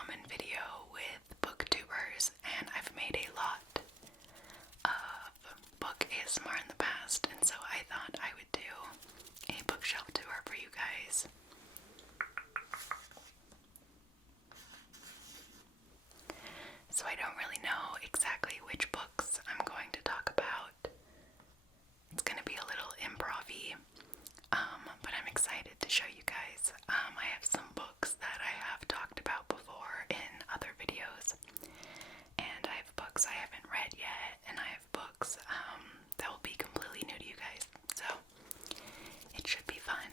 common video with booktubers, and I've made a lot of book ASMR in the past, and so I thought I would do a bookshelf tour for you guys. So I don't really know exactly which books I'm going to talk about. It's going to be a little improv-y, but I'm excited to show you guys. I have some books that I have talked about before in other videos, and I have books I haven't read yet, and I have books that will be completely new to you guys, so it should be fun.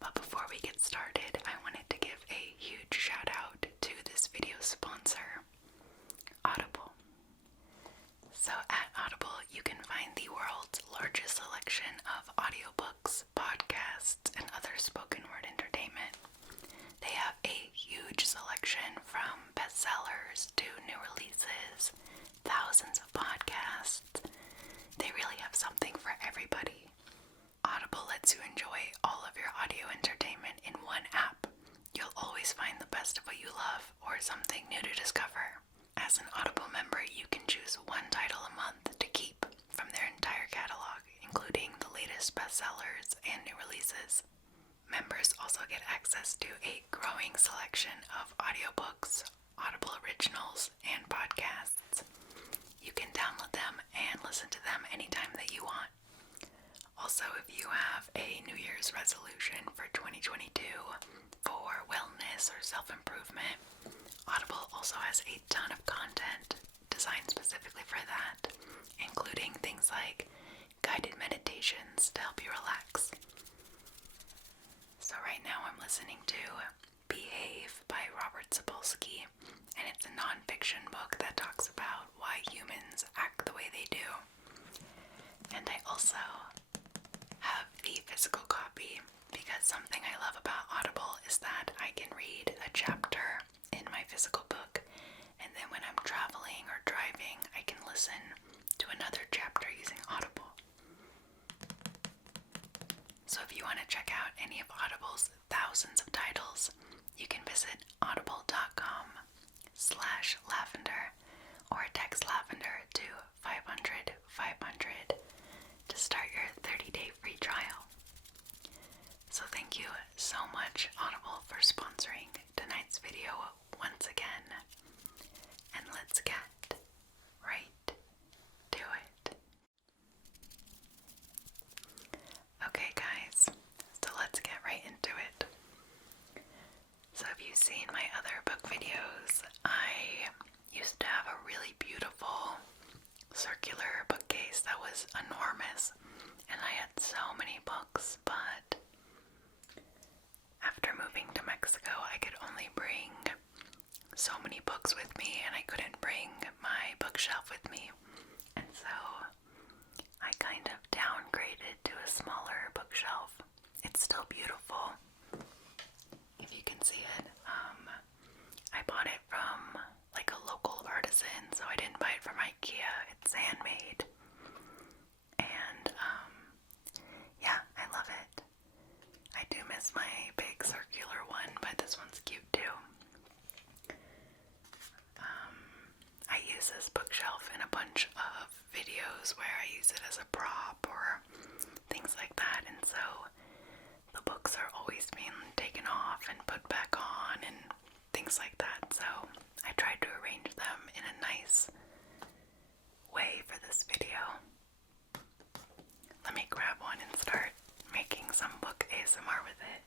But before we get started, I wanted to give a huge shout out to this video sponsor, Audible. So at Audible, you can find the world's largest selection of audiobooks, podcasts, and other spoken word entertainment. They have a huge selection from bestsellers to new releases, thousands of podcasts. They really have something for everybody. Audible lets you enjoy all of your audio entertainment in one app. You'll always find the best of what you love or something new to discover. As an Audible member, you can choose one title a month to keep from their entire catalog, including the latest bestsellers and new releases. Members also get access to a growing selection of audiobooks, Audible originals, and podcasts. You can download them and listen to them anytime that you want. Also, if you have a New Year's resolution for 2022 for wellness or self-improvement, Audible also has a ton of content designed specifically for that, including things like guided meditations to help you relax. So right now I'm listening to Behave by Robert Sapolsky, and it's a non-fiction book that talks about why humans act the way they do. And I also have the physical copy because something I love about Audible is that I can read a chapter in my physical book, and then when I'm traveling or driving, I can listen to another chapter using Audible. So if you want to check out any of Audible's thousands of titles, you can visit audible.com/lavender or text lavender to 500-500 to start your 30-day free trial. So thank you so much, Audible, for sponsoring tonight's video once again. And let's get right to it. Okay guys, so let's get right into it. So if you've seen my other book videos, I used to have a really beautiful circular bookcase that was enormous, and I had so many books, but after moving to Mexico, I could only bring so many books with me, and I couldn't bring my bookshelf with me, and so I kind of downgraded to a smaller bookshelf. It's still beautiful, if you can see it. I bought it from like a local artisan, so I didn't buy it from IKEA. It's handmade, and yeah, I love it. I do miss my big circular one, but this one's cute too. I use this bookshelf in a bunch of videos where I use it as a prop or things like that, and so the books are always being taken off and put back on and things like that, so I tried to arrange them in a nice way for this video. Let me grab one and start making some book ASMR with it.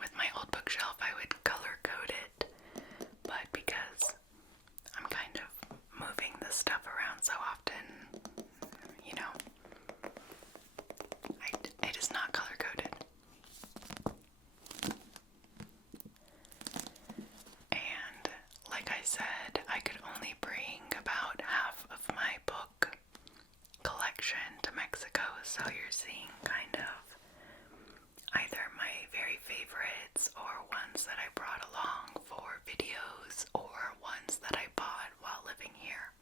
With my old bookshelf, I would color code it, but because I'm kind of moving this stuff around so often, you know, it is not color coded. And like I said, I could only bring about half of my book collection to Mexico, so you're seeing kind of either my very favorites or ones that I brought along for videos or ones that I bought while living here.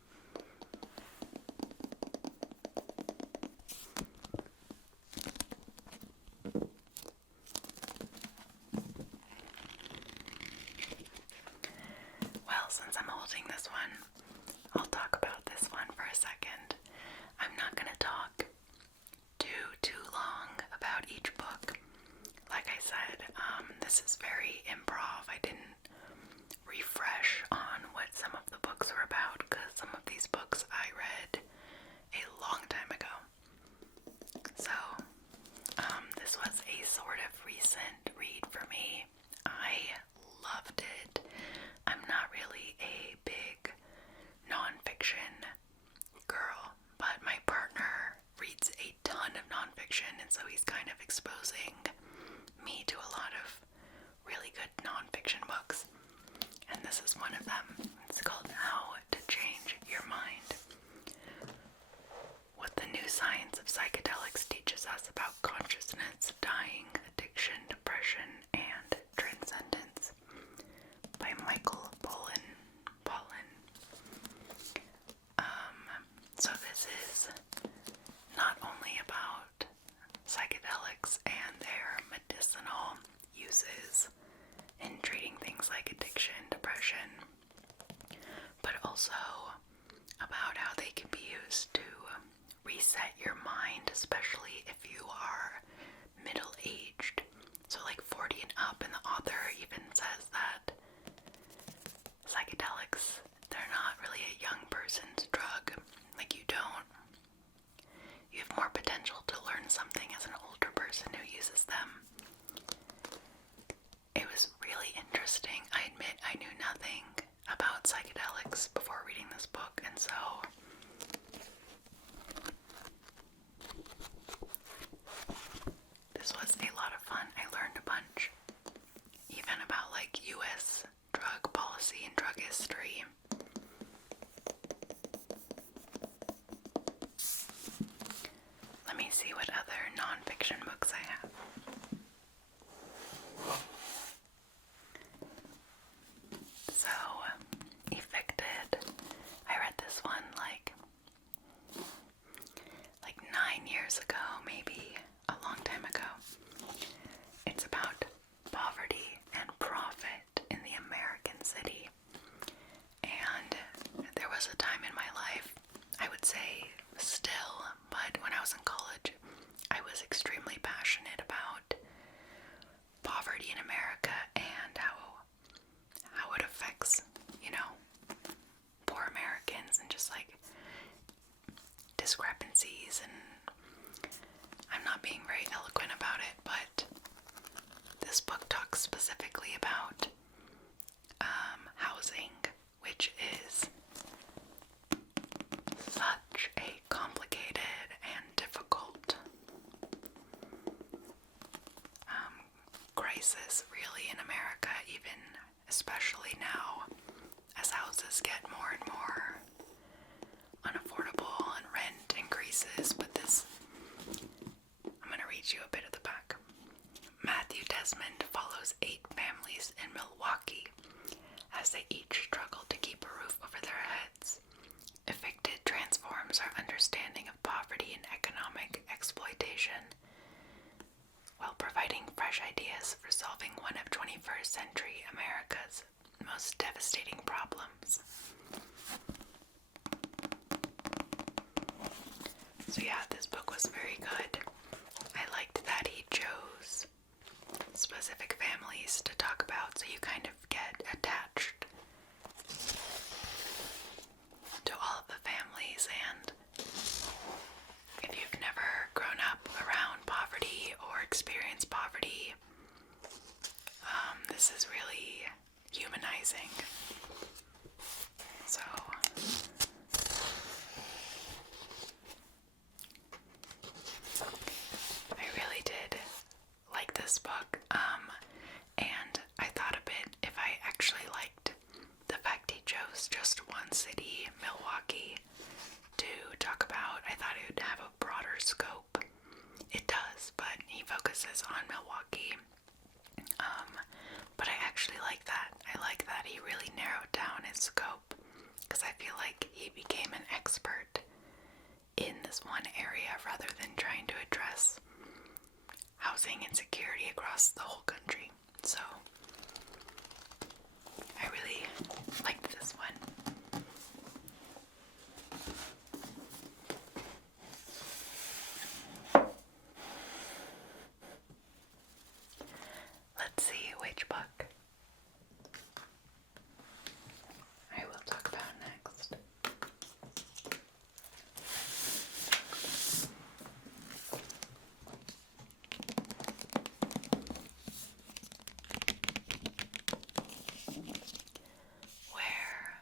Psychedelics Teaches Us About Consciousness, Dying, Addiction, Depression, and Transcendence by Michael Pollan. So this is not only about psychedelics and their medicinal uses in treating things like addiction, depression, but also about how they can be used to reset your mind, especially if you are middle-aged, so like 40 and up, and the author even says that psychedelics, they're not really a young person's drug. Like you have more potential to learn something as an older person who uses them. It was really interesting. I admit I knew nothing about psychedelics before reading this book, and so this was a lot of fun. I learned a bunch, even about like US drug policy and drug history. Let me see what other nonfiction books I have. So, Evicted. I read this one like 9 years ago, maybe a long time ago. It's about poverty and profit in the American city. And there was a time in my life, I would say still, but when I was in college, I was extremely passionate about poverty in America and how it affects, poor Americans, and just like discrepancies. And I'm not being very eloquent about it, but this book talks specifically about housing, which is such a complicated and difficult crisis, really, in America, even especially now, as houses get more and more unaffordable and rent increases. But I'm going to read you a bit of the back. Matthew Desmond follows 8 families in Milwaukee as they each struggle to keep a roof over their heads. Evicted transforms our understanding of poverty and economic exploitation while providing fresh ideas for solving one of 21st century America's most devastating problems. So yeah, this book was very good. I liked that he chose specific families to talk about, so you kind of get attached to all of the families. And if you've never grown up around poverty or experienced poverty, this is really humanizing. So I really did like this book, and I thought a bit if I actually liked the fact he chose just one city, Milwaukee, to talk about. I thought it would have a broader scope. It does, but he focuses on Milwaukee. But I actually like that. I like that he really narrowed down his scope, because I feel like he became an expert in this one area rather than trying to address housing insecurity across the whole country. So I really liked this one. Let's see which book I will talk about next. Where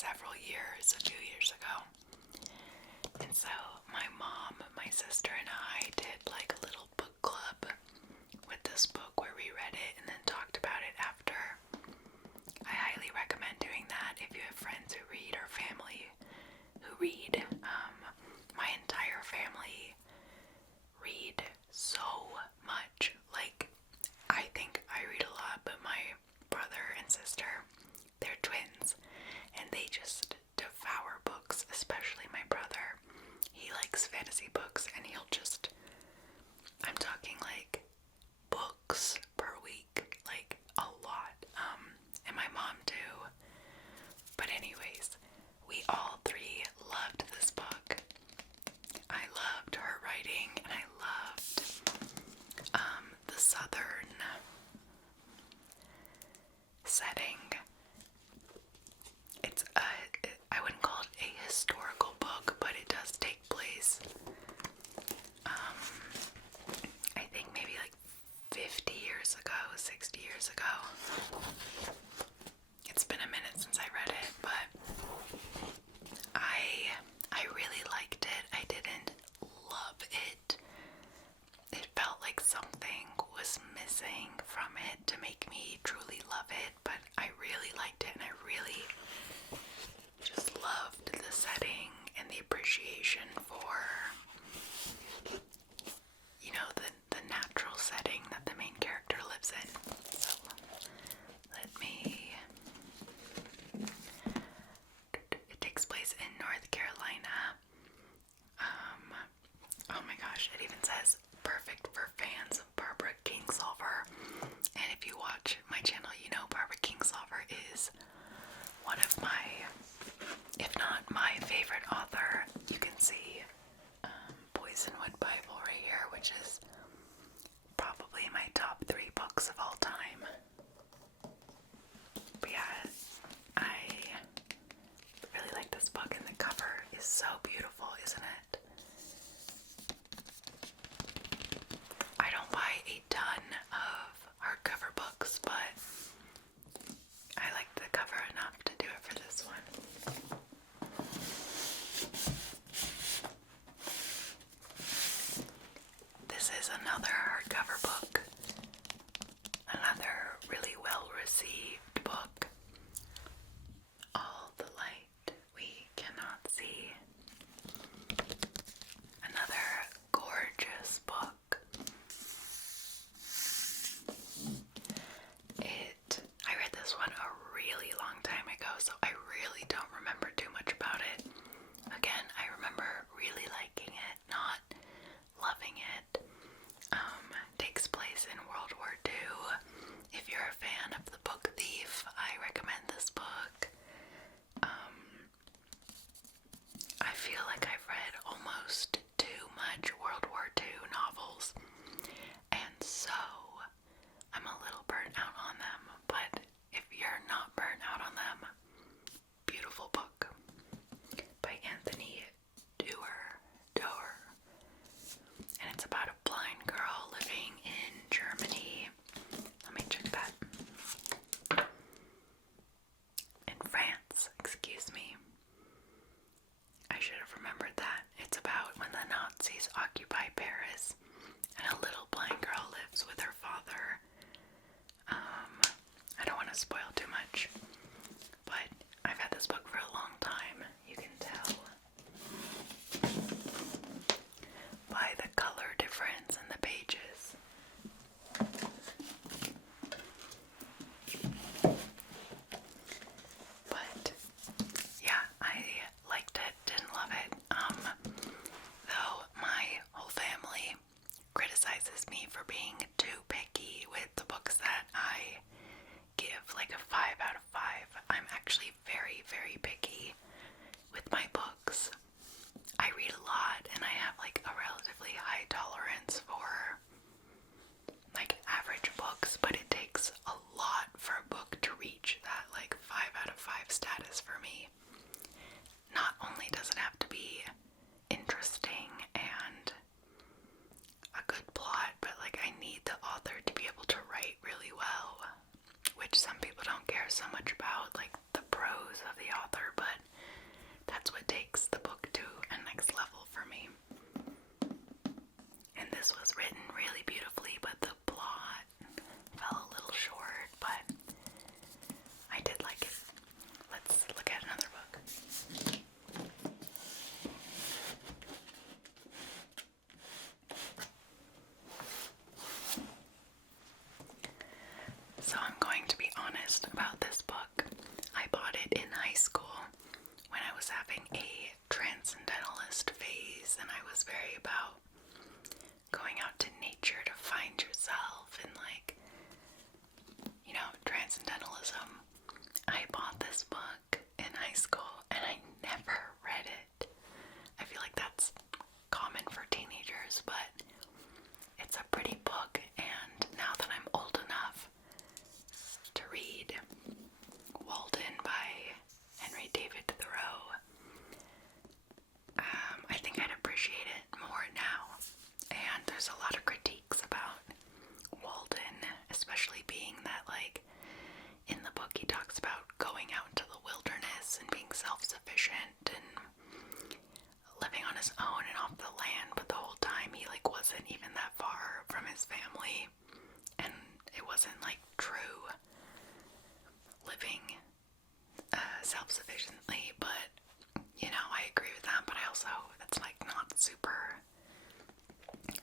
several years, a few years ago. And so my mom, my sister, and I did like a little book club with this book where we read it and then talked about it after. I highly recommend doing that if you have friends who read or family who read. My entire family read so much. Like, I think I read a lot, but my brother and sister, they're twins, and they just devour books, especially my brother. He likes fantasy books, and I'm talking like books per week, like a lot, and my mom too. But anyways, we all three loved this book. I loved her writing, and I loved the southern setting. I wouldn't call it a historical book, but it does take place, I think maybe like 50 years ago, 60 years ago. It's been a minute since I read it, but I really liked it. I didn't love it. It felt like something was missing from it to make me truly love it, but I really liked it, and I really just loved the setting and the appreciation for, you know, the natural setting that the main character lives in. So it takes place in North Carolina. Oh my gosh, it even says perfect for fans of Barbara Kingsolver. And if you watch my channel, you know Barbara Kingsolver is one of my, if not my favorite author. You can see Poisonwood Bible right here, which is probably my top 3 books of all time. But yeah, I really like this book, and the cover is so beautiful, isn't it? I don't buy a ton of hardcover books, but I liked the cover enough to do it for this one. This is another hardcover book. Another really well-received book. All the Light We Cannot See. Another gorgeous book. I read this one a really long time ago, so I really don't remember too much about it. Again, I remember really liking it, not loving it. Takes place in World War II. If you're a fan of the book Thief, I recommend this book. I feel like I've read almost too much World War II novels, and so I'm a little burnt out on them, but if you're not burnt out on them, beautiful book by Anthony Doerr. And it's about a blind girl living in Germany. Let me check that. In France, excuse me. I should have remembered that. It's about when the Nazis occupy Paris and a little blind girl lives with her father. I don't want to spoil too much, but I've had this book for a long time. You can tell by the color difference in the pages. But yeah, I liked it, didn't love it. Though my whole family criticizes me for being too picky with the books that I give like a 5 out of 5. I'm actually very, very picky with my books. I read a lot, and I have like a relatively high tolerance for like average books, but it takes a lot for a book to reach that like 5 out of 5 status for me. Not only does it have to be interesting and a good plot, but like I need the author to be able to write really well, which some people don't care so much about, like the prose of the author, but was very about going out to nature to find yourself and, like, you know, transcendentalism. I bought this book in high school and I never read it. I feel like that's common for teenagers, but it's a pretty book, and now that I'm old enough to read Walden by Henry David Thoreau, I think I'd appreciate it more now. And there's a lot of critiques about Walden, especially being that, like, in the book he talks about going out into the wilderness and being self-sufficient and living on his own and off the land, but the whole time he, like, wasn't even that far from his family, and it wasn't, like, true living self-sufficiently. But, you know, I agree with that, but I also, that's, like, not super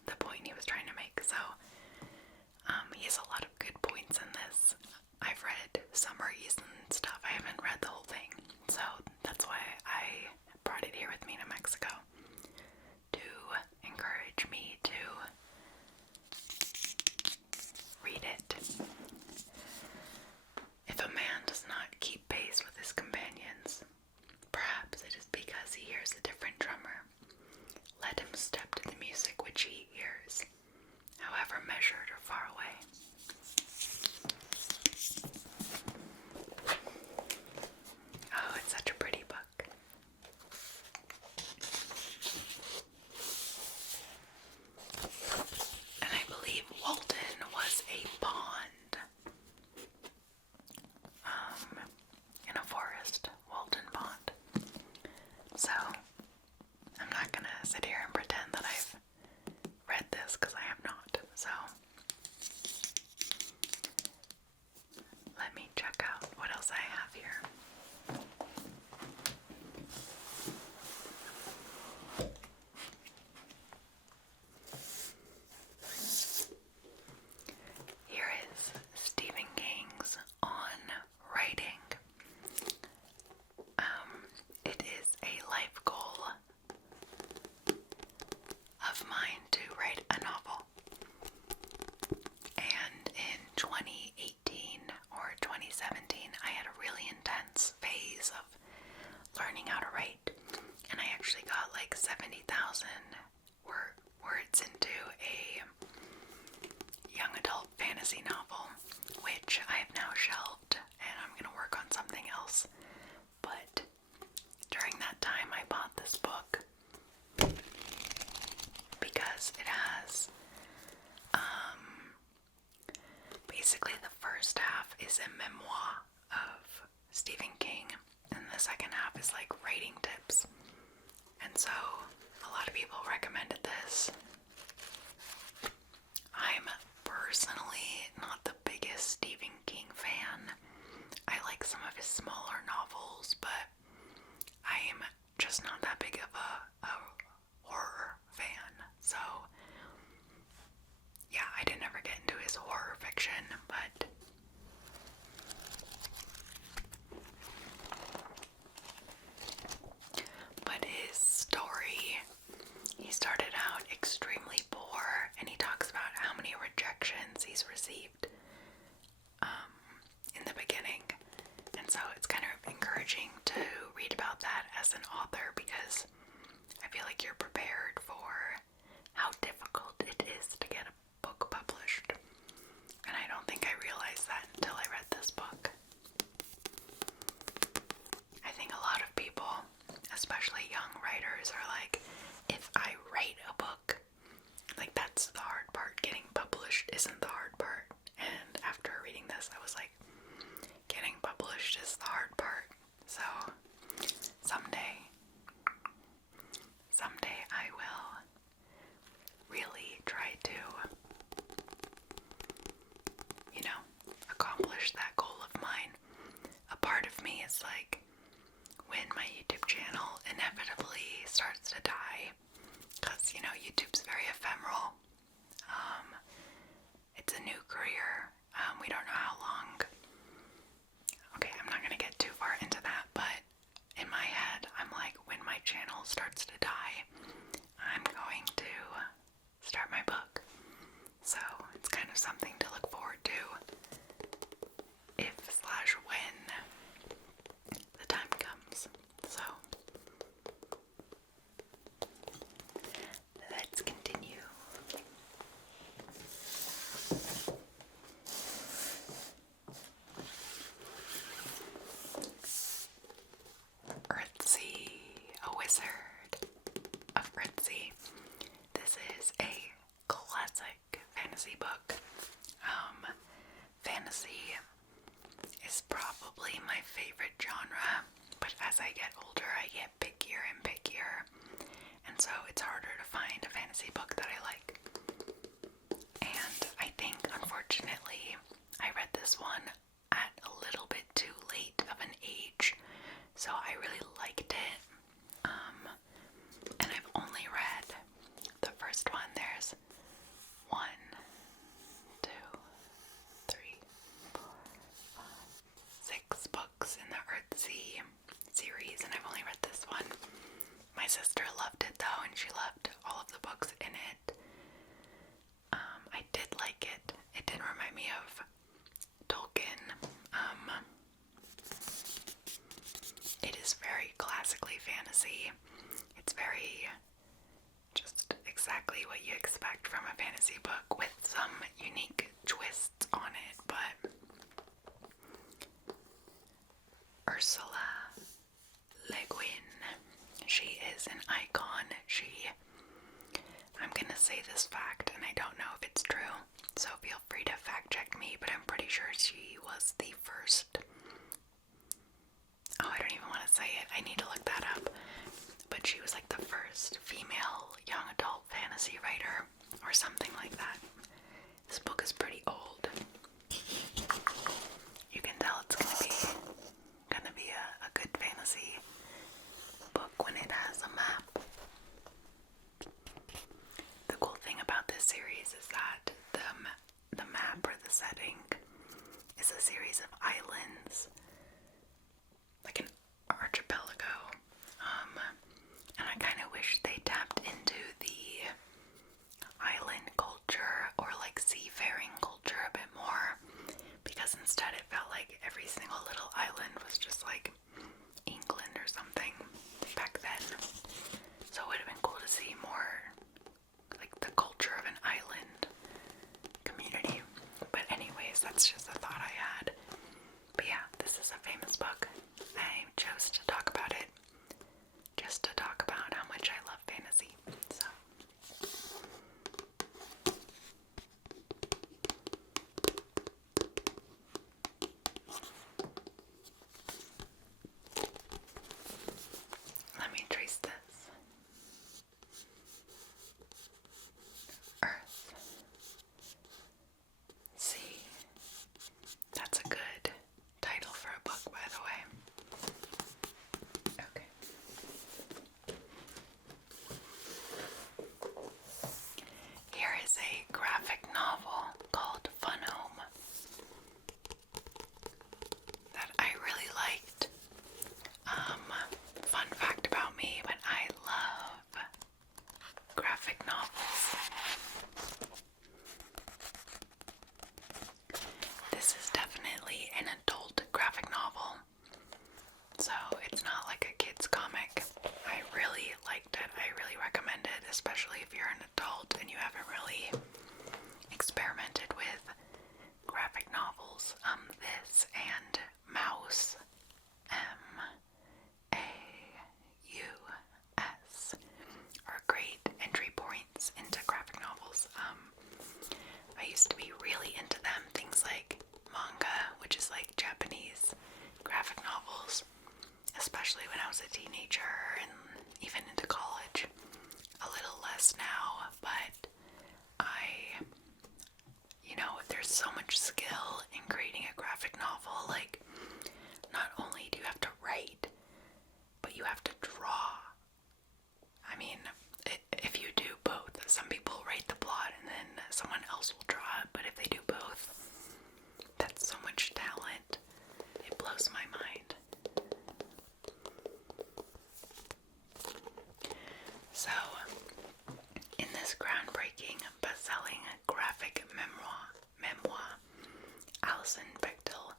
the point he was trying to make. So he has a lot of good points in this. I've read summaries and stuff. I haven't read the whole thing, so that's why I brought it here with me to Mexico, to encourage me to read it. If a man does not keep pace with his companions, perhaps it is because he hears a different drummer. Let him step to the music which he hears, however measured or far away. Oh, it's such a pretty book. And I believe Walden was a pond in a forest, Walden Pond. So I'm not gonna sit here and pretend that I've read this, because I have not. So let me check out what else I have here. Here is Stephen King's On Writing. It is a life goal of mine to write a novel. And in 2018 or 2017, I had a really intense phase of learning how to write, and I actually got like 70,000 words into a young adult fantasy novel, which I have now shelved, and I'm going to work on something else. But during that time, I bought this book because it has basically the first half is a memoir of Stephen King, and the second half is like writing tips. And so a lot of people recommended this. I'm personally not the biggest Stephen King fan. I like some of his smaller novels, but I am just not that big of a horror fan. So yeah, I didn't ever get into his horror fiction, but his story, he started out extremely poor, and he talks about how many rejections he's received in the beginning. And so it's kind of encouraging to read about that as an author, because I feel like you're prepared for how difficult it is to get a book published. And I don't think I realized that until I read this book. I think a lot of people, especially young writers, are like, if I write a book, like, that's the hard part. Getting published isn't the hard part. And after reading this, I was like, getting published is the hard part. So someday I will really try to, you know, accomplish that goal of mine. A part of me is like, when my YouTube channel inevitably starts to die, because, you know, YouTube's very ephemeral. It's a new career. We don't know how long. Okay, I'm not gonna get too far into that, but in my head, I'm like, when my channel starts to die, I'm going Wizard of Earthsea. This is a classic fantasy book. Fantasy is probably my favorite genre, but as I get older, I get pickier and pickier, and so it's harder to find a fantasy book that I like. And I think, unfortunately, I read this one at a little bit too late of an age, so I really liked it. And I've only read the first one. There's 1, 2, 3, 4, 5, 6 books in the Earthsea series, and I've only read this one. My sister loved it though, and she loved all of the books in it. I did like it. It did remind me of Tolkien. It is very classically fantasy. It's very just exactly what you expect from a fantasy book with some unique twists on it, but Ursula Le Guin, she is an icon. I'm gonna say this fact and I don't know if it's true, so feel free to fact check me, but I'm pretty sure she was the first. Oh, I don't even want to say it. I need to look that up. But she was like the first female young adult fantasy writer or something like that. This book is pretty old. You can tell it's gonna be a good fantasy book when it has a map. The cool thing about this series is that the map or the setting is a series of islands, like an archipelago, and I kind of wish they tapped into the island culture or like seafaring culture a bit more, because instead it felt like every single little island was just like England or something back then. So it would have been cool to see more like the culture of an island community. But anyways, that's just a thought I had. But yeah, this is a famous book. I chose to talk about it just to talk about how much I love fantasy. So let me trace this. Earth. Sea. That's a good title for a book, by the way. Okay. Here is a graphic novel called Fun Home that I really liked. Fun fact about me, but I love graphic novels. This is definitely an adult graphic novel, so it's not like a kid's comic. I really liked it. I really recommend it, especially if you're an adult and you haven't really experimented with graphic novels. This and Mouse, M-A-U-S, are great entry points into graphic novels. I used to be really into them, things like manga, which is like Japanese graphic novels, especially when I was a teenager and even into college. A little less now, but there's so much skill in creating a graphic novel. Like, not only do you have to write, but you have to draw. I mean, if you do both, some people write the plot and then someone else will draw it, but if they do both, that's so much talent. It blows my mind. So, in this groundbreaking, best-selling graphic memoir, Alison Bechdel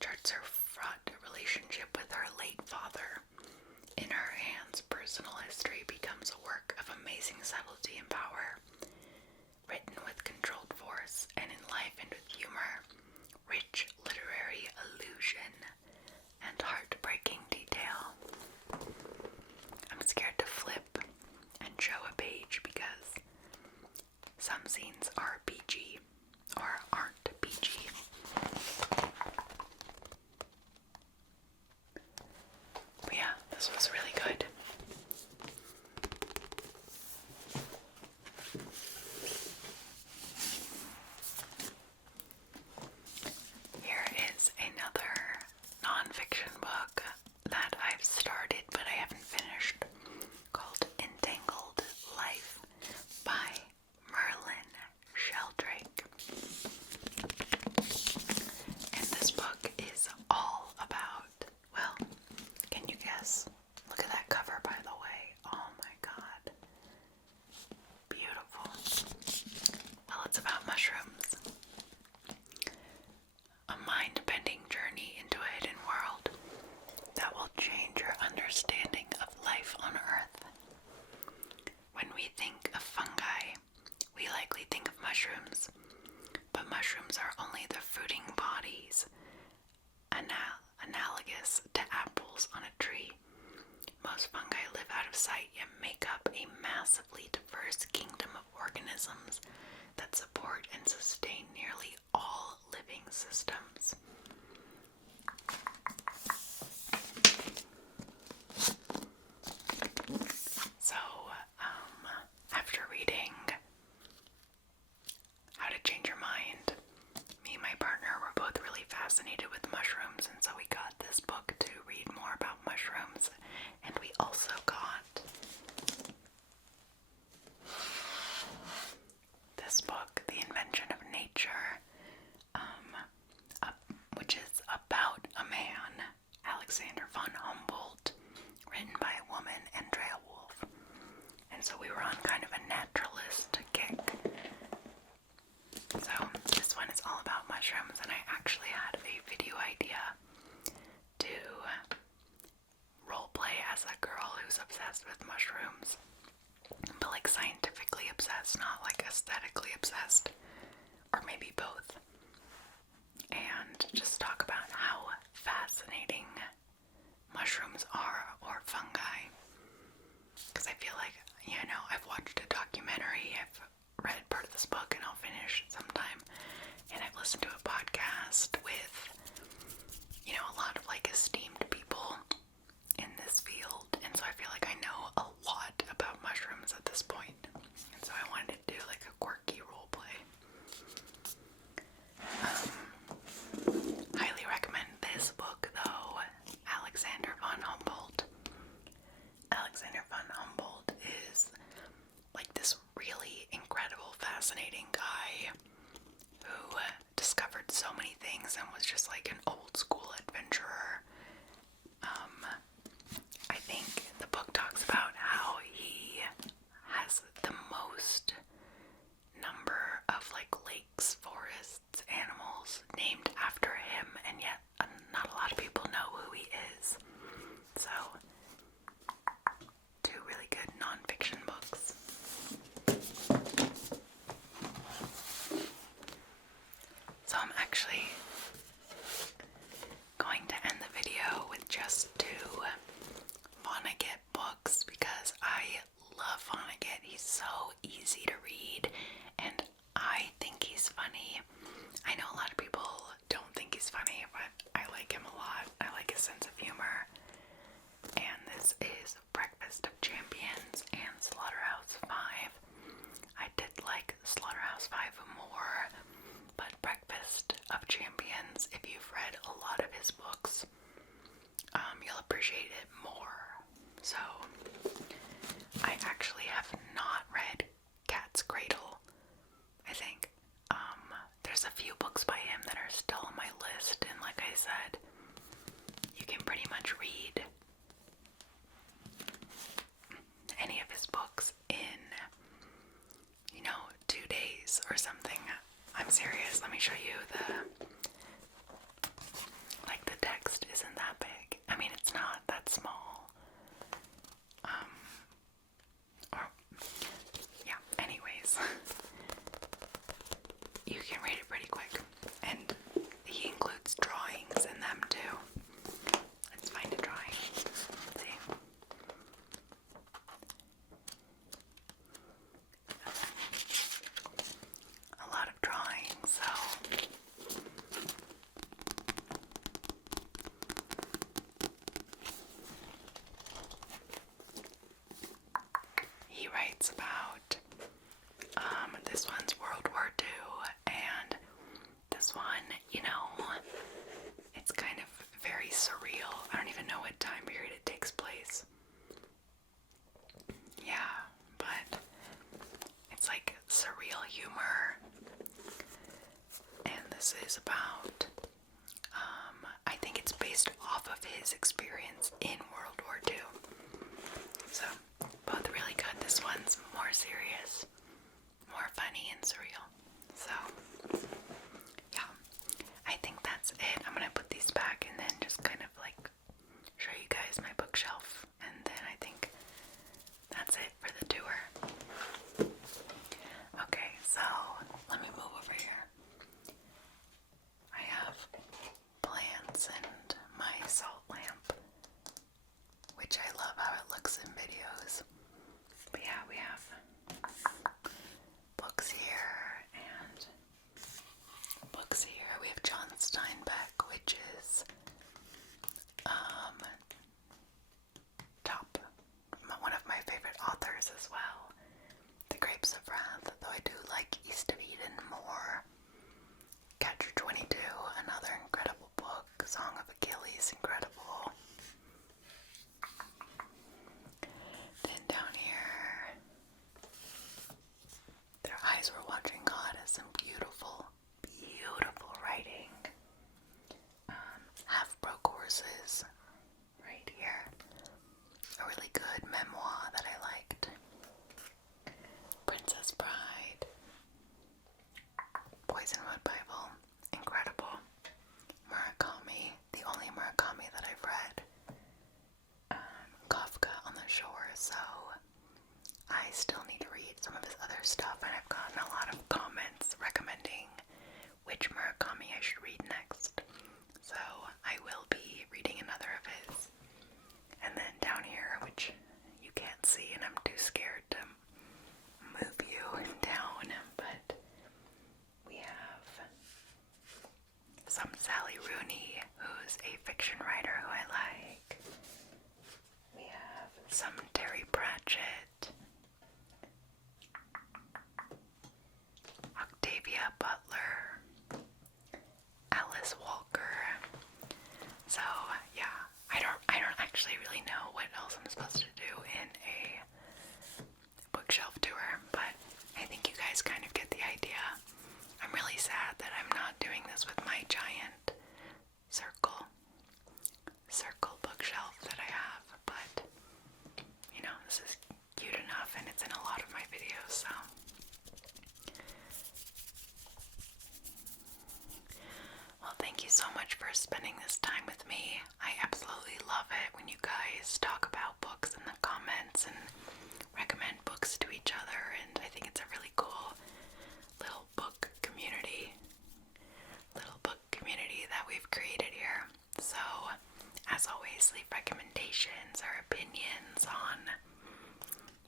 charts her fraught relationship with her late father. In her hands, personal history becomes a work of amazing subtlety and power, written with controlled force and enlivened with humor, rich literary allusion, and heartbreaking detail. I'm scared to mushrooms, but mushrooms are only the fruiting bodies analogous to apples on a tree. Most fungi live out of sight, yet make up a massively diverse kingdom of organisms that support and sustain nearly all living systems. So, after reading How to Change Your Mind, me and my partner were both really fascinated with mushrooms, and so we got this book to read more about mushrooms, and we also got this book, The Invention of Nature, which is about a man, Alexander von Humboldt, written by a woman, Andrea Wolf. And so we were on kind of a naturalist kick. So this one is all about mushrooms, and I actually had a video idea to roleplay as a girl who's obsessed with mushrooms, but like scientifically obsessed, not like aesthetically obsessed, or maybe both, and just talk about how fascinating mushrooms are, or fungi, because I feel like, I've watched a documentary, I've read part of this book, and I'll finish sometime, and I've listened to a podcast with, a lot of like esteemed people in this field, and so I feel like I know a lot about mushrooms at this point, and so I wanted to do like a quirky role play. Highly recommend this book though, Alexander von Humboldt. Alexander von Humboldt is like this really incredible, fascinating guy who discovered so many things and was just like an old school adventurer. I think the book talks about how he has the most number of like lakes, forests, animals named after him, and yet not a lot of people know who he is. So, two really good non-fiction books. So I'm actually going to end the video with just two Vonnegut books because I love Vonnegut. He's so easy to read, and I think he's funny. I know a lot of people don't think he's funny, but I like him a lot. I like his sense of humor. And this is Breakfast of Champions and Slaughterhouse 5. I did like Slaughterhouse 5 more, but Breakfast of Champions, if you've read a lot of his books, you'll appreciate it more. So, I actually have not read Cat's Cradle, I think. There's a few books by him that are still on my list, and like I said, you can pretty much read any of his books in, 2 days or something. I'm serious. Let me show you the text isn't that big. I mean, it's not that small. Anyways. You can read it pretty quick. And he includes drawings in them too. Let's find a drawing. See? A lot of drawings, so he writes about this one's World War II, and this one, it's kind of very surreal. I don't even know what time period it takes place. Yeah, but it's like surreal humor. And this is about, I think it's based off of his experience in World War II. So, both really good. This one's more serious, more funny and surreal. So, yeah, I think that's it. I'm gonna put these back and then just kind of like show you guys my bookshelf, and then I think that's it for the tour. Okay, so love how it looks in videos. But yeah, we have books here and books here. We have John Steinbeck, which is top, one of my favorite authors as well. The Grapes of Wrath, though I do like East of Eden more. Catcher 22, another incredible book. Song of Achilles, incredible. Then down here, Their Eyes Were Watching God has some beautiful, beautiful writing. Half-Broke Horses, right here. A really good memoir that I liked. Princess Bride. Poisonwood Bible, incredible. Murakami, the only Murakami that I've read. Kafka on the Shore, so I still need to read some of his other stuff, and I've gotten a lot of comments recommending which Murakami I should read next. So I will be reading another of his. And then down here, which you can't see and I'm too scared to move you down, but we have some Sally Rooney, who's a fiction writer who I like. We have some Terry Pratchett, Octavia Butler, Alice Walker. So yeah, I don't actually really know what else I'm supposed to do in a bookshelf tour, but I think you guys kind of get the idea. I'm really sad that I'm not doing this with my giant circle bookshelf that I have, but you know, this is cute enough and it's in a lot of my videos, so. Well, thank you so much for spending this time with me. I absolutely love it when you guys talk about books in the comments and recommend books to each other, and I think it's a really cool little book community that we've created here. So, as always, leave recommendations or opinions on,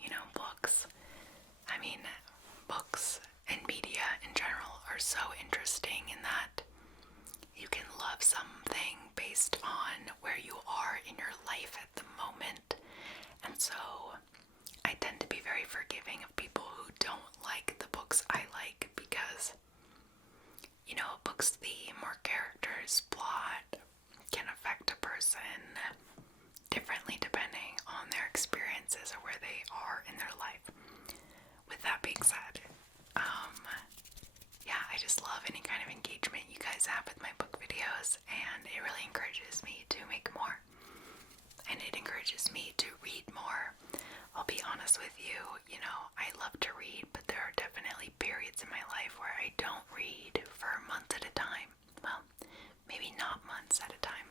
you know, books. I mean, books and media in general are so interesting in that you can love something based on where you are in your life at the moment. And so I tend to be very forgiving of people who don't like the books I like because, you know, a book's theme or character's plot can affect a person differently depending on their experiences or where they are in their life. With that being said, yeah, I just love any kind of engagement you guys have with my book videos, and it really encourages me to make more, and it encourages me to read more. I'll be honest with you, you know, I love to read, but there are definitely periods in my life where I don't read for months at a time. Well, maybe not months at a time,